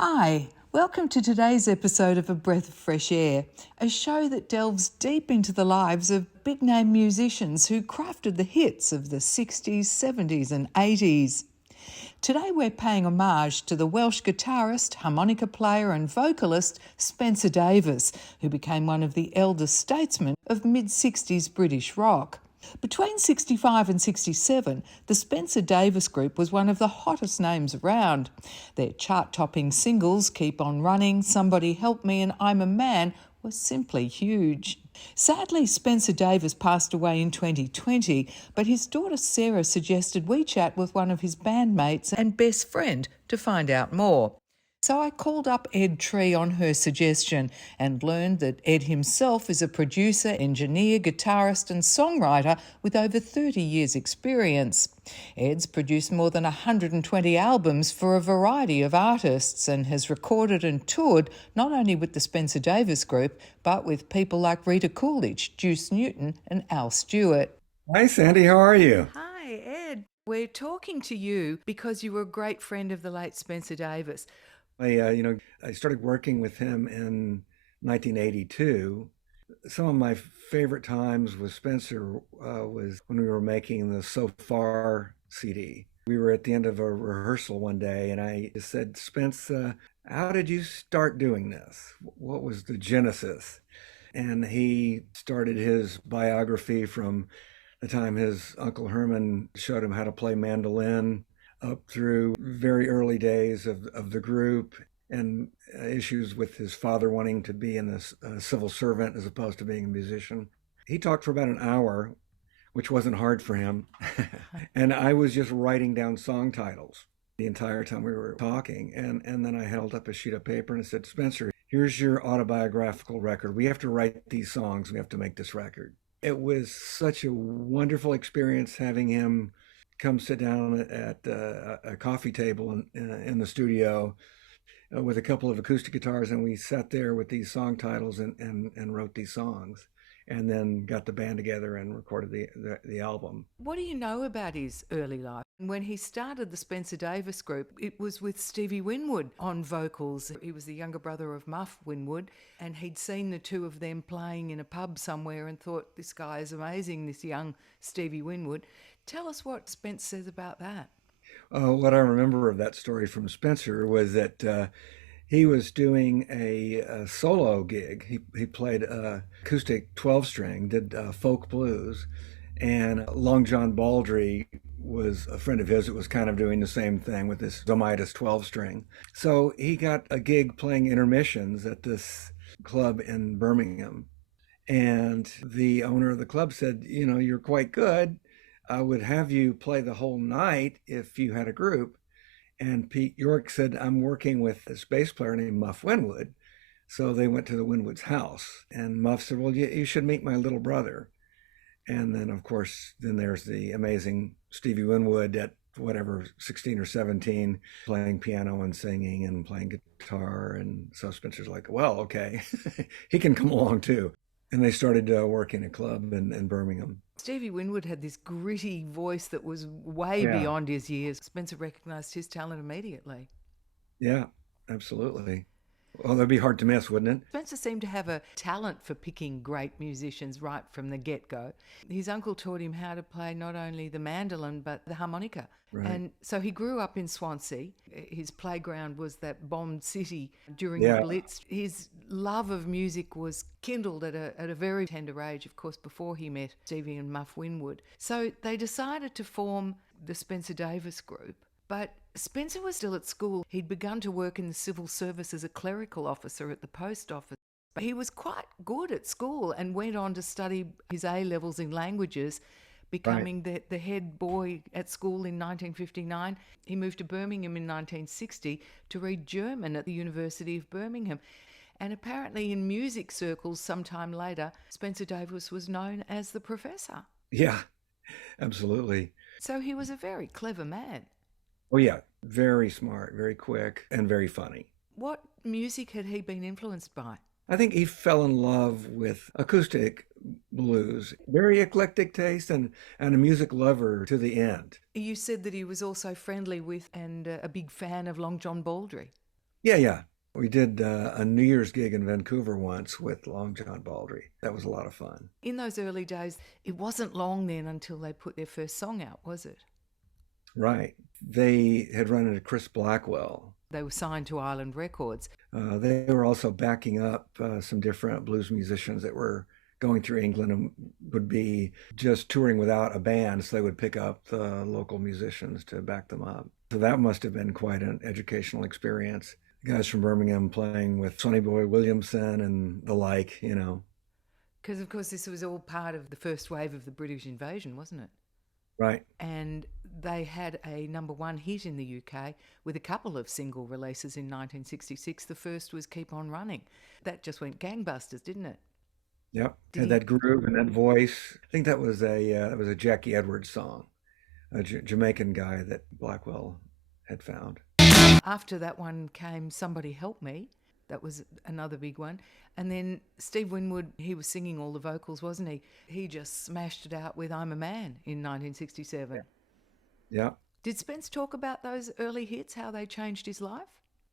Hi, welcome to today's episode of A Breath of Fresh Air, a show that delves deep into the lives of big-name musicians who crafted the hits of the 60s, 70s and 80s. Today we're paying homage to the Welsh guitarist, harmonica player and vocalist Spencer Davis, who became one of the elder statesmen of mid-60s British rock. Between 65 and 67, the Spencer Davis Group was one of the hottest names around. Their chart-topping singles, Keep On Running, Somebody Help Me and I'm a Man, were simply huge. Sadly, Spencer Davis passed away in 2020, but his daughter Sarah suggested we chat with one of his bandmates and best friend to find out more. So I called up Ed Tree on her suggestion and learned that Ed himself is a producer, engineer, guitarist and songwriter with over 30 years' experience. Ed's produced more than 120 albums for a variety of artists and has recorded and toured not only with the Spencer Davis Group, but with people like Rita Coolidge, Juice Newton and Al Stewart. Hi, Sandy. How are you? Hi, Ed. We're talking to you because you were a great friend of the late Spencer Davis. I started working with him in 1982. Some of my favorite times with Spencer was when we were making the So Far CD. We were at the end of a rehearsal one day, and I just said, Spence, how did you start doing this? What was the genesis? And he started his biography from the time his Uncle Herman showed him how to play mandolin up through very early days of the group and issues with his father wanting to be a civil servant as opposed to being a musician. He talked for about an hour, which wasn't hard for him. And I was just writing down song titles the entire time we were talking. And then I held up a sheet of paper and I said, Spencer, here's your autobiographical record. We have to write these songs. We have to make this record. It was such a wonderful experience having him come sit down at a coffee table in the studio with a couple of acoustic guitars, and we sat there with these song titles and wrote these songs, and then got the band together and recorded the album. What do you know about his early life? When he started the Spencer Davis Group, it was with Stevie Winwood on vocals. He was the younger brother of Muff Winwood, and he'd seen the two of them playing in a pub somewhere and thought, this guy is amazing, this young Stevie Winwood. Tell us what Spence says about that. What I remember of that story from Spencer was that he was doing a solo gig. He played acoustic 12-string, did folk blues, and Long John Baldry was a friend of his that was kind of doing the same thing with this Midas 12-string. So he got a gig playing intermissions at this club in Birmingham. And the owner of the club said, you're quite good. I would have you play the whole night if you had a group. And Pete York said, I'm working with this bass player named Muff Winwood. So they went to the Winwood's house. And Muff said, well, you should meet my little brother. And then, of course, then there's the amazing Stevie Winwood at whatever, 16 or 17, playing piano and singing and playing guitar. And so Spencer's like, well, okay, he can come along too. And they started working a club in Birmingham. Stevie Winwood had this gritty voice that was way beyond his years. Spencer recognised his talent immediately. Yeah, absolutely. Well, that'd be hard to miss, wouldn't it? Spencer seemed to have a talent for picking great musicians right from the get-go. His uncle taught him how to play not only the mandolin but the harmonica. Right. And so he grew up in Swansea. His playground was that bombed city during the Blitz. His love of music was kindled at a very tender age, of course, before he met Stevie and Muff Winwood. So they decided to form the Spencer Davis Group. But Spencer was still at school. He'd begun to work in the civil service as a clerical officer at the post office. But he was quite good at school and went on to study his A-levels in languages, becoming the head boy at school in 1959. He moved to Birmingham in 1960 to read German at the University of Birmingham. And apparently in music circles sometime later, Spencer Davis was known as the Professor. Yeah, absolutely. So he was a very clever man. Oh, yeah. Very smart, very quick, and very funny. What music had he been influenced by? I think he fell in love with acoustic blues. Very eclectic taste and a music lover to the end. You said that he was also friendly with and a big fan of Long John Baldry. Yeah, yeah. We did a New Year's gig in Vancouver once with Long John Baldry. That was a lot of fun. In those early days, it wasn't long then until they put their first song out, was it? Right. They had run into Chris Blackwell. They were signed to Island Records. They were also backing up some different blues musicians that were going through England and would be just touring without a band, so they would pick up the local musicians to back them up. So that must have been quite an educational experience. Guys from Birmingham playing with Sonny Boy Williamson and the like, you know. Because, of course, this was all part of the first wave of the British invasion, wasn't it? Right. And they had a number one hit in the UK with a couple of single releases in 1966. The first was Keep On Running. That just went gangbusters, didn't it? Yep. Did Had he? that groove and that voice. I think that was a Jackie Edwards song, a Jamaican guy that Blackwell had found. After that one came Somebody Help Me. That was another big one. And then Steve Winwood, he was singing all the vocals, wasn't he? He just smashed it out with I'm a Man in 1967. Yeah. Did Spence talk about those early hits, how they changed his life?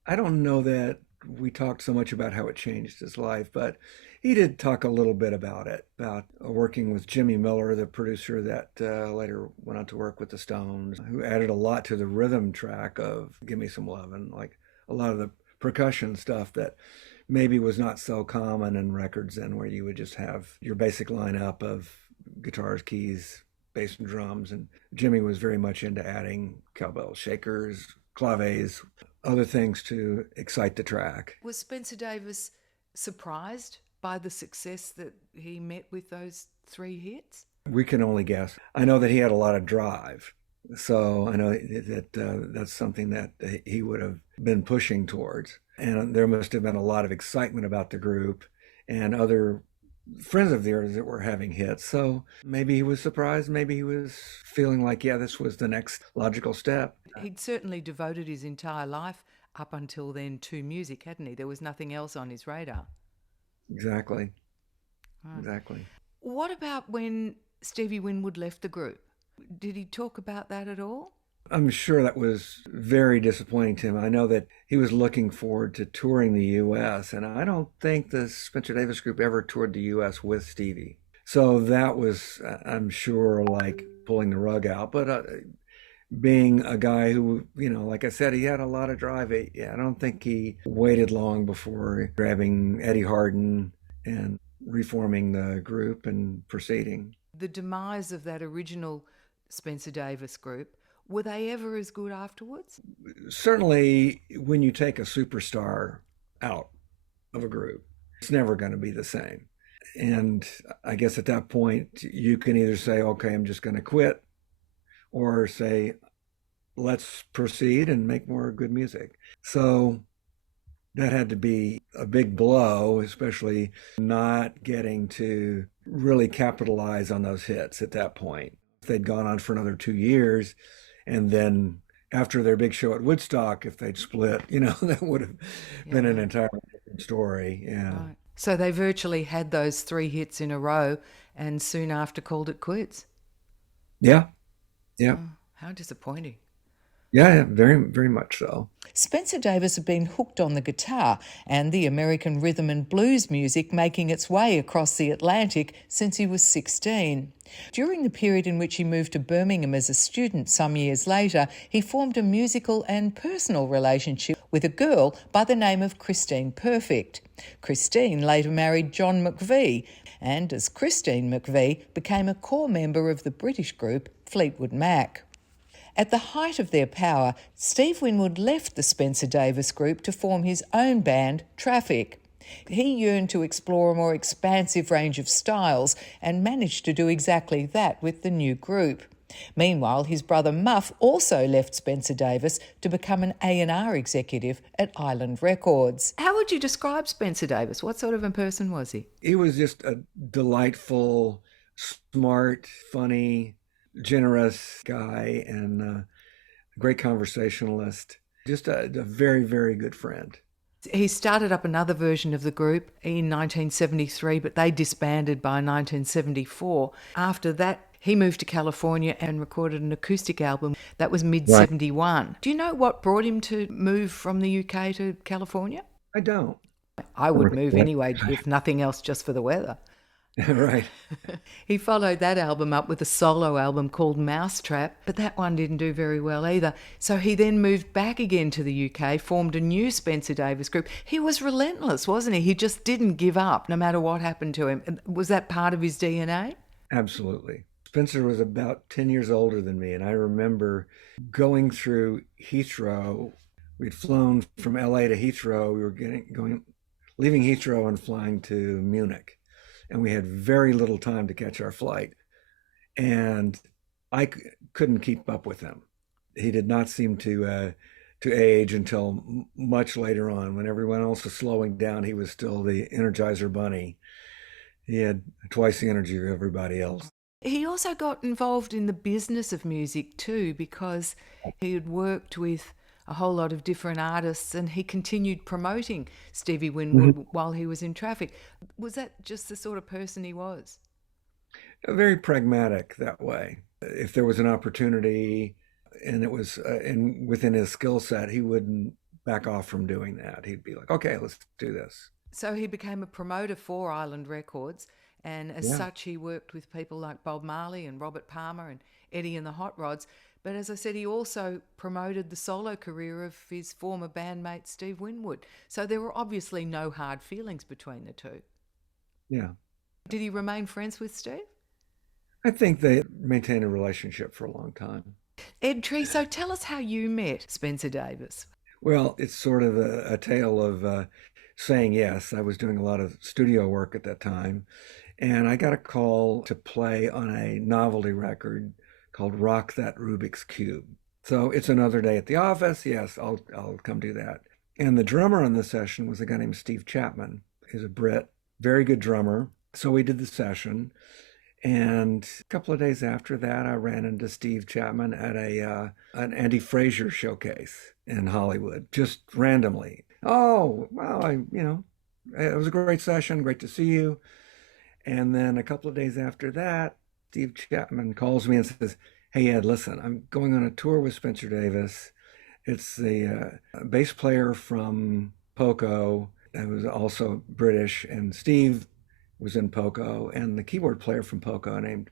I don't know that we talked so much about how it changed his life, but he did talk a little bit about it, about working with Jimmy Miller, the producer that later went on to work with the Stones, who added a lot to the rhythm track of Gimme Some Lovin', like a lot of the percussion stuff that maybe was not so common in records then, where you would just have your basic lineup of guitars, keys, bass and drums. And Jimmy was very much into adding cowbell shakers, claves, other things to excite the track. Was Spencer Davis surprised by the success that he met with those three hits? We can only guess. I know that he had a lot of drive. So I know that that's something that he would have been pushing towards. And there must have been a lot of excitement about the group and other friends of theirs that were having hits. So maybe he was surprised. Maybe he was feeling like, yeah, this was the next logical step. He'd certainly devoted his entire life up until then to music, hadn't he? There was nothing else on his radar. Exactly. Right. Exactly. What about when Stevie Winwood left the group? Did he talk about that at all? I'm sure that was very disappointing to him. I know that he was looking forward to touring the U.S., and I don't think the Spencer Davis Group ever toured the U.S. with Stevie. So that was, I'm sure, like pulling the rug out. But being a guy who, you know, like I said, he had a lot of drive. I don't think he waited long before grabbing Eddie Harden and reforming the group and proceeding. The demise of that original Spencer Davis group, were they ever as good afterwards? Certainly, when you take a superstar out of a group, it's never going to be the same. And I guess at that point, you can either say, okay, I'm just going to quit, or say, let's proceed and make more good music. So that had to be a big blow, especially not getting to really capitalize on those hits at that point. If they'd gone on for another 2 years, and then after their big show at Woodstock, if they'd split, you know, that would have been an entirely different story. Yeah. Right. So they virtually had those three hits in a row and soon after called it quits. Yeah. Yeah. Oh, how disappointing. Yeah, very, very much so. Spencer Davis had been hooked on the guitar and the American rhythm and blues music making its way across the Atlantic since he was 16. During the period in which he moved to Birmingham as a student some years later, he formed a musical and personal relationship with a girl by the name of Christine Perfect. Christine later married John McVie, and as Christine McVie became a core member of the British group Fleetwood Mac. At the height of their power, Steve Winwood left the Spencer Davis Group to form his own band, Traffic. He yearned to explore a more expansive range of styles and managed to do exactly that with the new group. Meanwhile, his brother Muff also left Spencer Davis to become an A&R executive at Island Records. How would you describe Spencer Davis? What sort of a person was he? He was just a delightful, smart, funny, generous guy and a great conversationalist. Just a very, very good friend. He started up another version of the group in 1973, but they disbanded by 1974. After that, He moved to California and recorded an acoustic album. That was Right. mid-71. Do you know what brought him to move from the UK to California? I don't. I would move Recollect. anyway, if nothing else, just for the weather. Right. He followed that album up with a solo album called Mousetrap, but that one didn't do very well either. So he then moved back again to the UK, formed a new Spencer Davis group. He was relentless, wasn't he? He just didn't give up no matter what happened to him. Was that part of his DNA? Absolutely. Spencer was about 10 years older than me, and I remember going through Heathrow. We'd flown from LA to Heathrow. We were leaving Heathrow and flying to Munich, and we had very little time to catch our flight. And I couldn't keep up with him. He did not seem to age until much later on. When everyone else was slowing down, he was still the Energizer Bunny. He had twice the energy of everybody else. He also got involved in the business of music too, because he had worked with a whole lot of different artists and he continued promoting Stevie Winwood while he was in traffic. Was that just the sort of person he was? Very pragmatic that way. If there was an opportunity and it was within his skill set, he wouldn't back off from doing that. He'd be like, okay, let's do this. So he became a promoter for Island Records, and as Yeah. such he worked with people like Bob Marley and Robert Palmer and Eddie and the Hot Rods. But as I said, he also promoted the solo career of his former bandmate Steve Winwood. So there were obviously no hard feelings between the two. Yeah. Did he remain friends with Steve? I think they maintained a relationship for a long time. Ed Tree, so tell us how you met Spencer Davis. Well, it's sort of a tale of saying yes. I was doing a lot of studio work at that time, and I got a call to play on a novelty record called Rock That Rubik's Cube. So it's another day at the office. Yes, I'll come do that. And the drummer on the session was a guy named Steve Chapman. He's a Brit, very good drummer. So we did the session. And a couple of days after that, I ran into Steve Chapman at an Andy Fraser showcase in Hollywood, just randomly. Oh, well, it was a great session. Great to see you. And then a couple of days after that, Steve Chapman calls me and says, hey, Ed, listen, I'm going on a tour with Spencer Davis. It's the bass player from Poco, who was also British, and Steve was in Poco, and the keyboard player from Poco named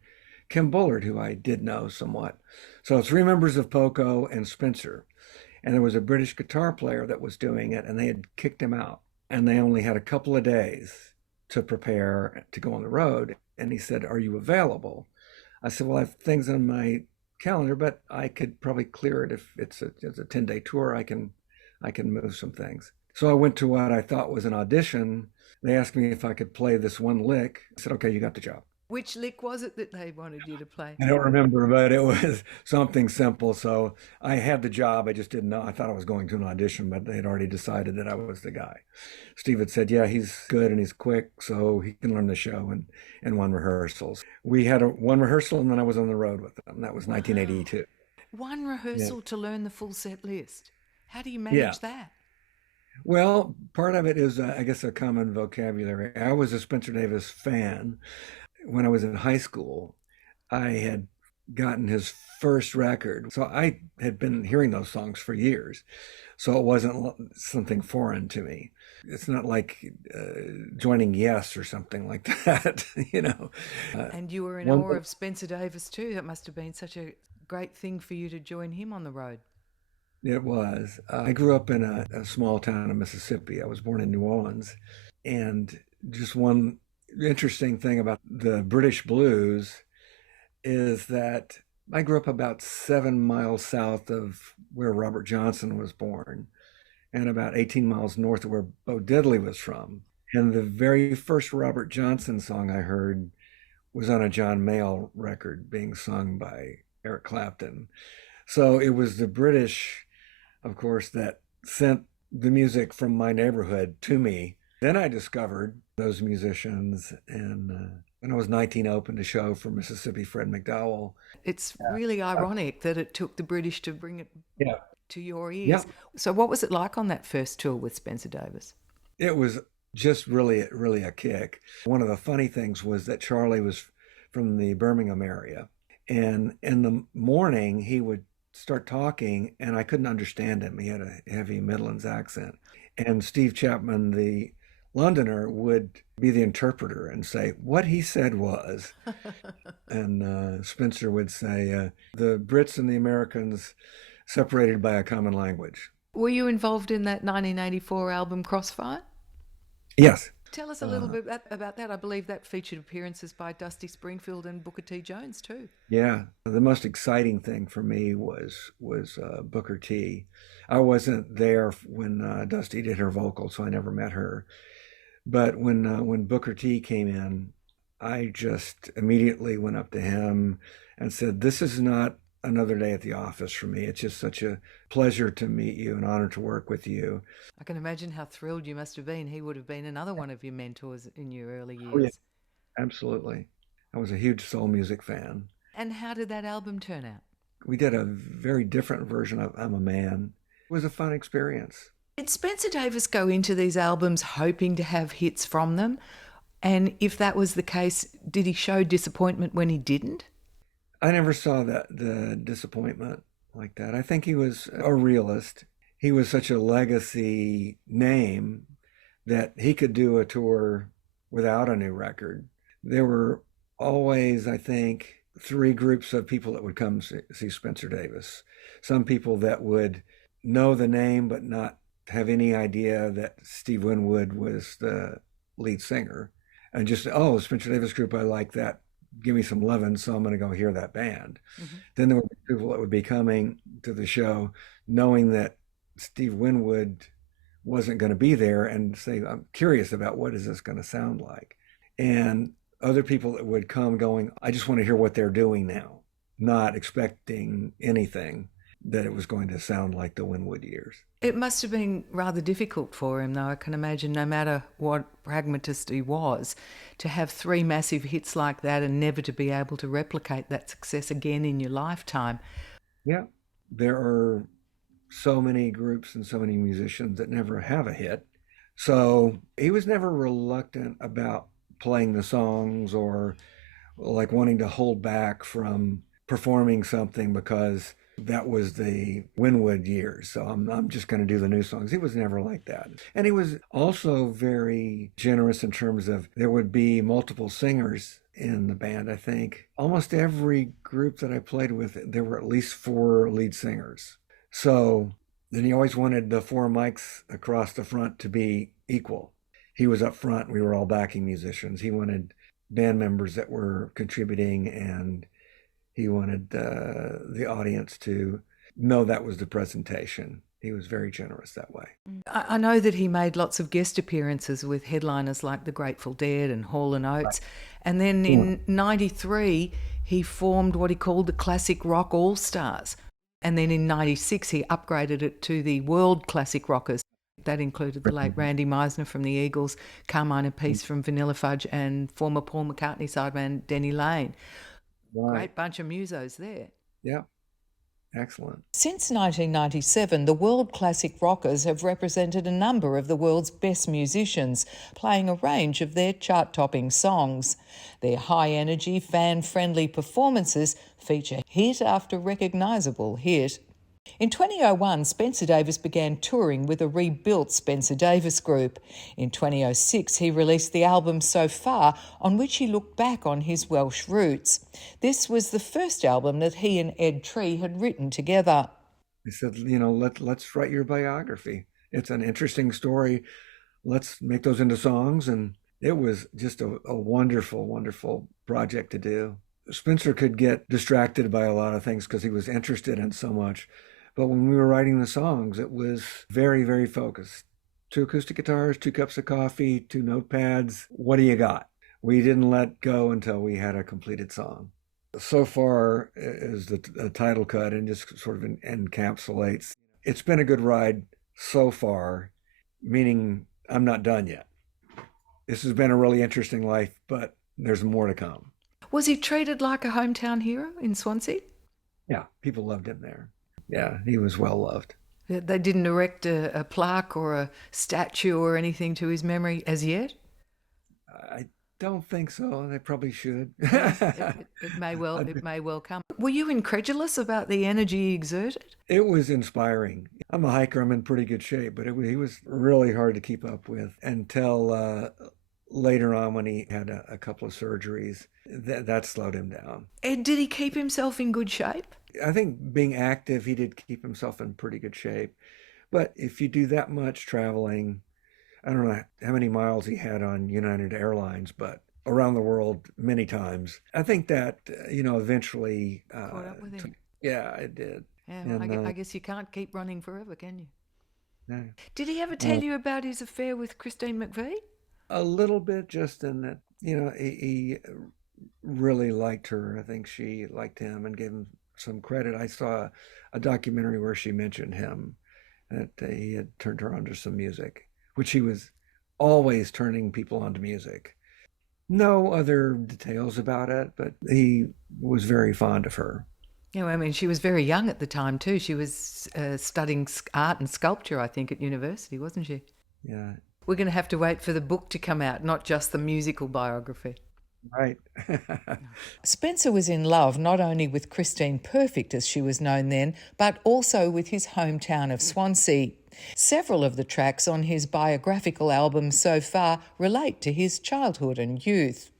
Kim Bullard, who I did know somewhat. So 3 members of Poco and Spencer. And there was a British guitar player that was doing it, and they had kicked him out. And they only had a couple of days to prepare to go on the road. And he said, are you available? I said, well, I have things on my calendar, but I could probably clear it if it's a 10-day tour. I can move some things. So I went to what I thought was an audition. They asked me if I could play this one lick. I said, okay, you got the job. Which lick was it that they wanted you to play? I don't remember, but it was something simple. So I had the job. I just didn't know. I thought I was going to an audition, but they had already decided that I was the guy. Steve had said, yeah, he's good and he's quick, so he can learn the show and 1 rehearsals. We had one rehearsal, and then I was on the road with them. That was 1982. One rehearsal to learn the full set list. How do you Yeah. manage that? Well, part of it is, I guess, a common vocabulary. I was a Spencer Davis fan. When I was in high school, I had gotten his first record. So I had been hearing those songs for years. So it wasn't something foreign to me. It's not like joining Yes or something like that, And you were in awe of Spencer Davis too. That must have been such a great thing for you to join him on the road. It was. I grew up in a small town in Mississippi. I was born in New Orleans. And just one interesting thing about the British blues is that I grew up about 7 miles south of where Robert Johnson was born and about 18 miles north of where Bo Diddley was from. And the very first Robert Johnson song I heard was on a John Mayall record being sung by Eric Clapton. So it was the British, of course, that sent the music from my neighborhood to me. Then I discovered those musicians, and when I was 19, I opened a show for Mississippi Fred McDowell. It's really ironic that it took the British to bring it Yeah. to your ears. Yeah. So what was it like on that first tour with Spencer Davis? It was just really, really a kick. One of the funny things was that Charlie was from the Birmingham area, And in the morning, he would start talking, and I couldn't understand him. He had a heavy Midlands accent. And Steve Chapman, the Londoner, would be the interpreter and say, what he said was, and Spencer would say, the Brits and the Americans separated by a common language. Were you involved in that 1984 album Crossfire? Yes. Tell us a little bit about that. I believe that featured appearances by Dusty Springfield and Booker T. Jones too. Yeah, the most exciting thing for me was Booker T. I wasn't there when Dusty did her vocals, so I never met her. But when Booker T came in, I just immediately went up to him and said, "This is not another day at the office for me. It's just such a pleasure to meet you, an honor to work with you." I can imagine how thrilled you must have been. He would have been another one of your mentors in your early Oh yeah, years. absolutely. I was a huge soul music fan. And how did that album turn out? We did a very different version of I'm a Man. It was a fun experience. Did Spencer Davis go into these albums hoping to have hits from them? And if that was the case, did he show disappointment when he didn't? I never saw the disappointment like that. I think he was a realist. He was such a legacy name that he could do a tour without a new record. There were always, I think, three groups of people that would come see Spencer Davis. Some people that would know the name but not have any idea that Steve Winwood was the lead singer, and just, oh, Spencer Davis group, I like that. Gimme Some Lovin, so I'm going to go hear that band. Mm-hmm. Then there would be people that would be coming to the show knowing that Steve Winwood wasn't going to be there and say, I'm curious about what is this going to sound like. And other people that would come going, I just want to hear what they're doing now, not expecting anything that it was going to sound like the Winwood years. It must have been rather difficult for him, though, I can imagine, no matter what pragmatist he was, to have three massive hits like that and never to be able to replicate that success again in your lifetime. Yeah, there are so many groups and so many musicians that never have a hit. So he was never reluctant about playing the songs or like wanting to hold back from performing something because that was the Winwood years. So I'm just going to do the new songs. He was never like that. And he was also very generous in terms of there would be multiple singers in the band. I think almost every group that I played with, there were at least four lead singers. So then he always wanted the four mics across the front to be equal. He was up front. We were all backing musicians. He wanted band members that were contributing, and he wanted the audience to know that was the presentation. He was very generous that way. I know that he made lots of guest appearances with headliners like the Grateful Dead and Hall & Oates. Right. And then in 93, he formed what he called the Classic Rock All-Stars. And then in 96, he upgraded it to the World Classic Rockers. That included the late Randy Meisner from the Eagles, Carmine Appice from Vanilla Fudge, and former Paul McCartney sideman Denny Lane. Right. Great bunch of musos there. Yeah, excellent. Since 1997, the World Classic Rockers have represented a number of the world's best musicians, playing a range of their chart-topping songs. Their high-energy, fan-friendly performances feature hit after recognisable hit. In 2001, Spencer Davis began touring with a rebuilt Spencer Davis group. In 2006, he released the album So Far, on which he looked back on his Welsh roots. This was the first album that he and Ed Tree had written together. He said, let's write your biography. It's an interesting story. Let's make those into songs. And it was just a wonderful, wonderful project to do. Spencer could get distracted by a lot of things because he was interested in so much. But when we were writing the songs, it was very, very focused. 2 acoustic guitars, 2 cups of coffee, 2 notepads. What do you got? We didn't let go until we had a completed song. So Far is the title cut and just sort of encapsulates. It's been a good ride so far, meaning I'm not done yet. This has been a really interesting life, but there's more to come. Was he treated like a hometown hero in Swansea? Yeah, people loved him there. Yeah, he was well loved. They didn't erect a plaque or a statue or anything to his memory as yet? I don't think so. They probably should. Yeah, it may well come. Were you incredulous about the energy he exerted? It was inspiring. I'm a hiker. I'm in pretty good shape, but he was really hard to keep up with until later on when he had a couple of surgeries. That slowed him down. And did he keep himself in good shape? I think being active, he did keep himself in pretty good shape. But if you do that much traveling, I don't know how many miles he had on United Airlines, but around the world many times. I think that, eventually. Caught up with him. Yeah, it did. Yeah, And, I guess you can't keep running forever, can you? no. Did he ever tell you about his affair with Christine McVie? A little bit, just in that, he really liked her. I think she liked him and gave him some credit. I saw a documentary where she mentioned him, that he had turned her onto some music, which he was always turning people onto music. No other details about it, but he was very fond of her. Yeah, I mean, she was very young at the time too. She was studying art and sculpture, I think, at university, wasn't she? Yeah. We're going to have to wait for the book to come out, not just the musical biography. Right. Spencer was in love not only with Christine Perfect, as she was known then, but also with his hometown of Swansea. Several of the tracks on his biographical album so far relate to his childhood and youth.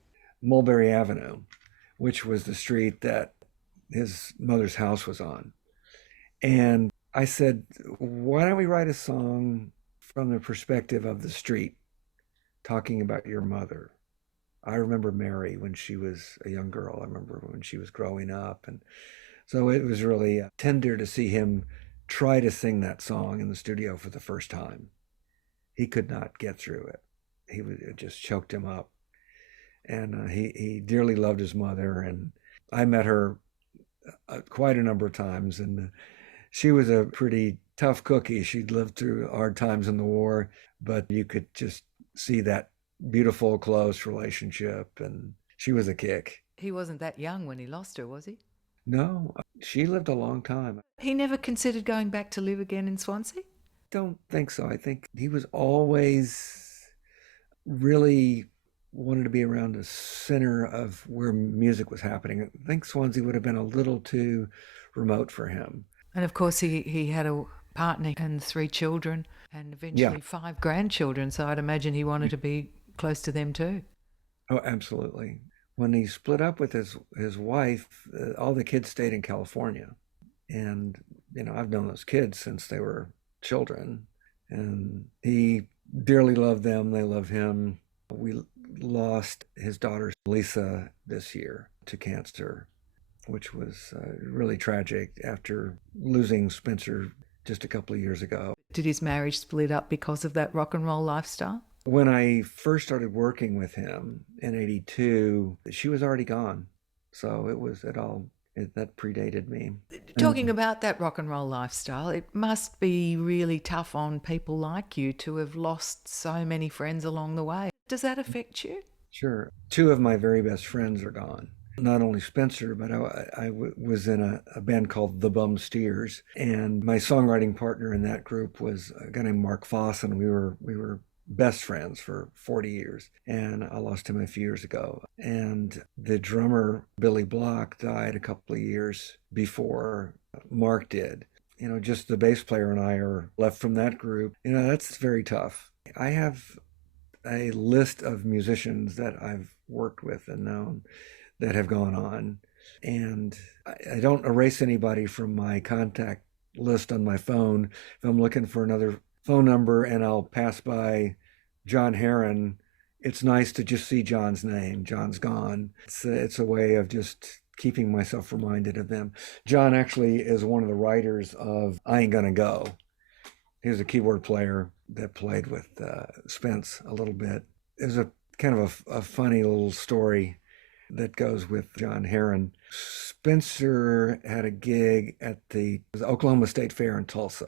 Mulberry Avenue, which was the street that his mother's house was on. And I said, why don't we write a song from the perspective of the street, talking about your mother? I remember Mary when she was a young girl. I remember when she was growing up. And so it was really tender to see him try to sing that song in the studio for the first time. He could not get through it. It just choked him up. And he dearly loved his mother. And I met her quite a number of times. And she was a pretty tough cookie. She'd lived through hard times in the war, but you could just see that beautiful, close relationship, and she was a kick. He wasn't that young when he lost her, was he? No, she lived a long time. He never considered going back to live again in Swansea? Don't think so. I think he was always really wanted to be around the center of where music was happening. I think Swansea would have been a little too remote for him. And of course he had a partner and 3 children and eventually 5 grandchildren, so I'd imagine he wanted to be close to them too. Oh, absolutely. When he split up with his wife, all the kids stayed in California. And, I've known those kids since they were children. And he dearly loved them. They love him. We lost his daughter, Lisa, this year to cancer, which was really tragic after losing Spencer just a couple of years ago. Did his marriage split up because of that rock and roll lifestyle? When I first started working with him in '82, she was already gone. So that predated me. Talking about that rock and roll lifestyle, it must be really tough on people like you to have lost so many friends along the way. Does that affect you? Sure. 2 of my very best friends are gone. Not only Spencer, but I was in a band called The Bum Steers, and my songwriting partner in that group was a guy named Mark Foss, and we were best friends for 40 years. And I lost him a few years ago. And the drummer, Billy Block, died a couple of years before Mark did. Just the bass player and I are left from that group. That's very tough. I have a list of musicians that I've worked with and known that have gone on. And I don't erase anybody from my contact list on my phone. If I'm looking for another phone number and I'll pass by John Heron, it's nice to just see John's name. John's gone. It's a way of just keeping myself reminded of them. John actually is one of the writers of I Ain't Gonna Go. He was a keyboard player that played with Spence a little bit. There's a kind of a funny little story that goes with John Heron. Spencer had a gig at the Oklahoma State Fair in Tulsa.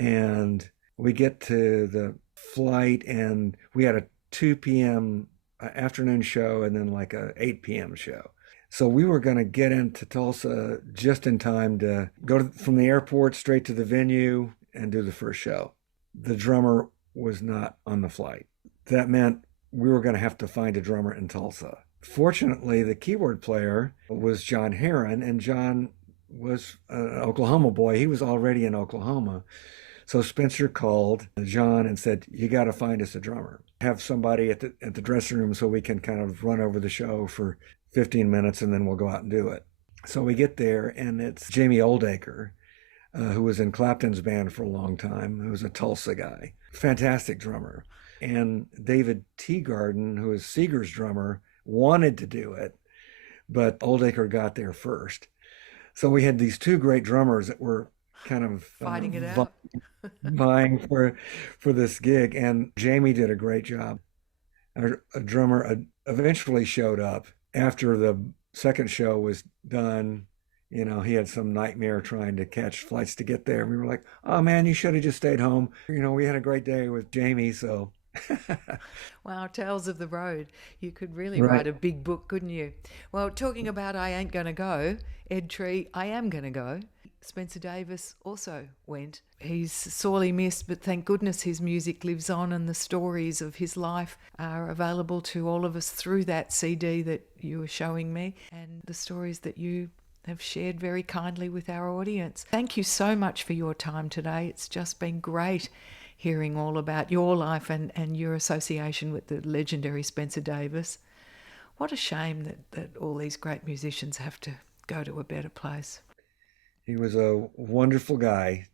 And we get to the flight and we had a 2 p.m. afternoon show and then like a 8 p.m. show. So we were going to get into Tulsa just in time to go from the airport straight to the venue and do the first show. The drummer was not on the flight. That meant we were going to have to find a drummer in Tulsa. Fortunately, the keyboard player was John Heron, and John was an Oklahoma boy. He was already in Oklahoma. So Spencer called John and said, "You got to find us a drummer. Have somebody at the dressing room so we can kind of run over the show for 15 minutes and then we'll go out and do it." So we get there, and it's Jamie Oldacre, who was in Clapton's band for a long time, who was a Tulsa guy. Fantastic drummer. And David Teagarden, who is Seeger's drummer, wanted to do it, but Oldacre got there first. So we had these two great drummers that were kind of fighting it out, vying for this gig, and Jamie did a great job. A drummer eventually showed up after the second show was done. You know, he had some nightmare trying to catch flights to get there. We were like, "Oh man, you should have just stayed home." You know, we had a great day with Jamie, so. Wow, Tales of the Road. You could really Right. write a big book, couldn't you? Well, talking about I Ain't Gonna Go, Ed Tree, I Am Gonna Go. Spencer Davis also went. He's sorely missed, but thank goodness his music lives on, and the stories of his life are available to all of us through that CD that you were showing me, and the stories that you have shared very kindly with our audience. Thank you so much for your time today. It's just been great hearing all about your life and your association with the legendary Spencer Davis. What a shame that all these great musicians have to go to a better place. He was a wonderful guy,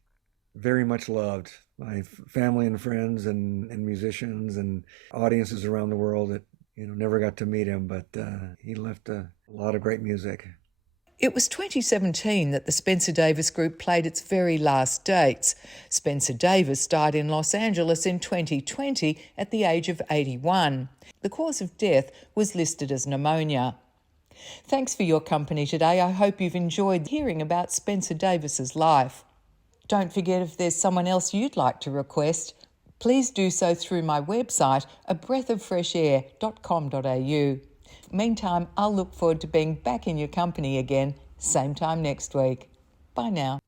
very much loved by family and friends and musicians and audiences around the world that, you know, never got to meet him, but he left a lot of great music. It was 2017 that the Spencer Davis Group played its very last dates. Spencer Davis died in Los Angeles in 2020 at the age of 81. The cause of death was listed as pneumonia. Thanks for your company today. I hope you've enjoyed hearing about Spencer Davis's life. Don't forget, if there's someone else you'd like to request, please do so through my website, abreathofreshair.com.au. Meantime, I'll look forward to being back in your company again, same time next week. Bye now.